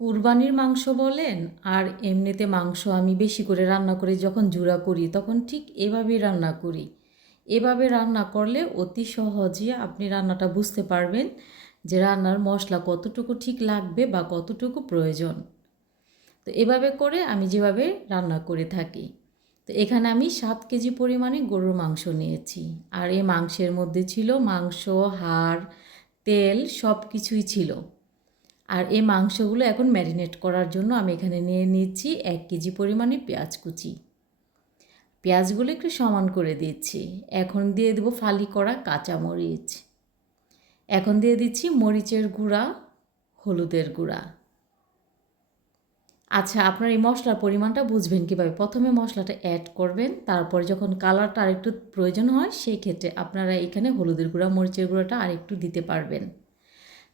কুরবানির মাংস বলেন, আর এমনিতে মাংস আমি বেশি করে রান্না করে যখন জুড়া করি, তখন ঠিক এভাবেই রান্না করি। এভাবে রান্না করলে অতি সহজে আপনি রান্নাটা বুঝতে পারবেন যে রান্নার মশলা কতটুকু ঠিক লাগবে বা কতটুকু প্রয়োজন। তো এভাবে করে আমি যেভাবে রান্না করে থাকি। তো এখানে আমি সাত কেজি পরিমাণে গরুর মাংস নিয়েছি। আর এই মাংসের মধ্যে ছিল মাংস, হাড়, তেল সব কিছুই ছিল। আর এই মাংসগুলো এখন ম্যারিনেট করার জন্য আমি এখানে নিয়ে নিচ্ছি এক কেজি পরিমাণে পেঁয়াজ কুচি। পেঁয়াজগুলো একটু সমান করে দিচ্ছি। এখন দিয়ে দেবো ফালি করা কাঁচা মরিচ। এখন দিয়ে দিচ্ছি মরিচের গুঁড়া, হলুদের গুঁড়া। আচ্ছা আপনার এই মশলার পরিমাণটা বুঝবেন কীভাবে? প্রথমে মশলাটা অ্যাড করবেন, তারপর যখন কালারটা আরেকটু প্রয়োজন হয় সেই ক্ষেত্রে আপনারা এখানে হলুদের গুঁড়া, মরিচের গুঁড়াটা আরেকটু দিতে পারবেন।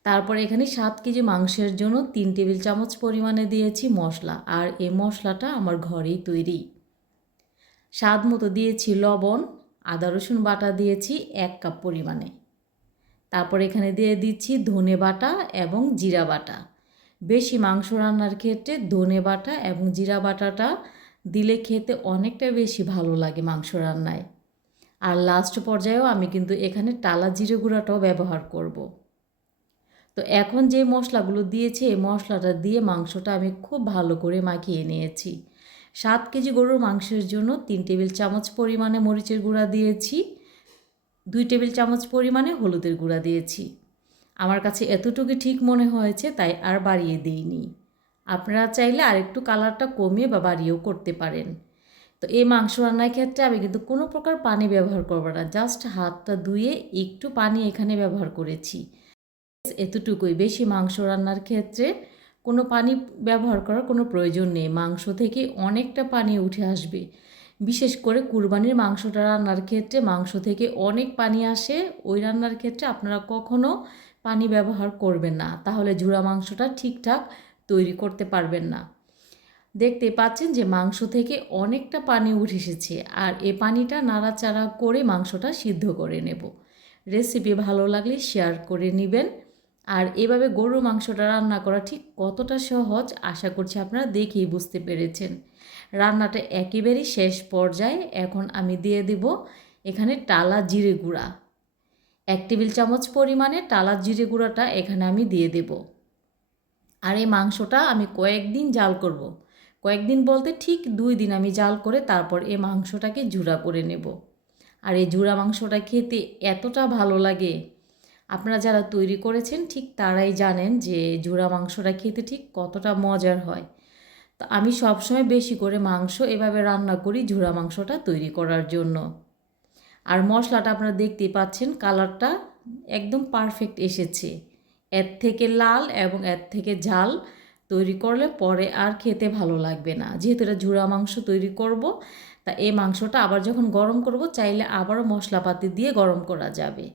তারপর এখানে সাত কেজি মাংসের জন্য তিন টেবিল চামচ পরিমাণে দিয়েছি মশলা, আর এই মশলাটা আমার ঘরেই তৈরি। স্বাদ মতো দিয়েছি লবণ, আদা, রসুন বাটা দিয়েছি এক কাপ পরিমাণে। তারপর এখানে দিয়ে দিচ্ছি ধনে বাটা এবং জিরা বাটা। বেশি মাংস রান্নার ক্ষেত্রে ধনে বাটা এবং জিরা বাটাটা দিলে খেতে অনেকটা বেশি ভালো লাগে মাংস রান্নায়। আর লাস্ট পর্যায়েও আমি কিন্তু এখানে টালা জিরে গুঁড়াটাও ব্যবহার করব। তো এখন যে মশলাগুলো দিয়েছে, এই মশলাটা দিয়ে মাংসটা আমি খুব ভালো করে মাখিয়ে নিয়েছি। সাত কেজি গরুর মাংসের জন্য তিন টেবিল চামচ পরিমাণে মরিচের গুঁড়া দিয়েছি, দুই টেবিল চামচ পরিমাণে হলুদের গুঁড়া দিয়েছি। আমার কাছে এতটুকু ঠিক মনে হয়েছে, তাই আর বাড়িয়ে দিইনি। আপনারা চাইলে আরেকটু কালারটা কমিয়ে বা বাড়িয়েও করতে পারেন। তো এই মাংস রান্নার ক্ষেত্রে আমি কিন্তু কোনো প্রকার পানি ব্যবহার করব না, জাস্ট হাতটা ধুয়ে একটু পানি এখানে ব্যবহার করেছি। এতটুকুই। বেশি মাংস রান্নার ক্ষেত্রে কোনো পানি ব্যবহার করার কোনো প্রয়োজন নেই। মাংস থেকে অনেকটা পানি উঠে আসবে। বিশেষ করে কুরবানির মাংসটা রান্নার ক্ষেত্রে মাংস থেকে অনেক পানি আসে। ওই রান্নার ক্ষেত্রে আপনারা কখনো পানি ব্যবহার করবেন না। তাহলে ঝুড়া মাংসটা ঠিকঠাক তৈরি করতে পারবেন না। দেখতে পাচ্ছেন যে মাংস থেকে অনেকটা পানি উঠে এসেছে। আর এ পানিটা নাড়াচাড়া করে মাংসটা সিদ্ধ করে নেব। রেসিপি ভালো লাগলে শেয়ার করে নেবেন। আর এভাবে গরুর মাংসটা রান্না করা ঠিক কতটা সহজ আশা করছি আপনারা দেখেই বুঝতে পেরেছেন। রান্নাটা একেবারেই শেষ পর্যায়ে এখন আমি দিয়ে দেব এখানে টালা জিরে গুঁড়া। এক টেবিল চামচ পরিমাণে টালা জিরে গুঁড়াটা এখানে আমি দিয়ে দেব। আর এই মাংসটা আমি কয়েকদিন জাল করব। কয়েকদিন বলতে ঠিক দুই দিন আমি জাল করে তারপর এই মাংসটাকে ঝুড়া করে নেব। আর এই ঝুড়া মাংসটা খেতে এতটা ভালো লাগে আপনারা যারা তৈরি করেছেন, ঠিক তারাই জানেন যে ঝুড়া মাংসটা খেতে ঠিক কতটা মজার হয়। তো আমি সবসময় বেশি করে মাংস এভাবে রান্না করি ঝুড়া মাংসটা তৈরি করার জন্য। আর মশলাটা আপনারা দেখতেই পাচ্ছেন, কালারটা একদম পারফেক্ট এসেছে। এর থেকে লাল এবং এর থেকে ঝাল তৈরি করলে পরে আর খেতে ভালো লাগবে না। যেহেতু এটা ঝুড়া মাংস তৈরি করব, তা এই মাংসটা আবার যখন গরম করব, চাইলে আবারও মশলাপাতি দিয়ে গরম করা যাবে।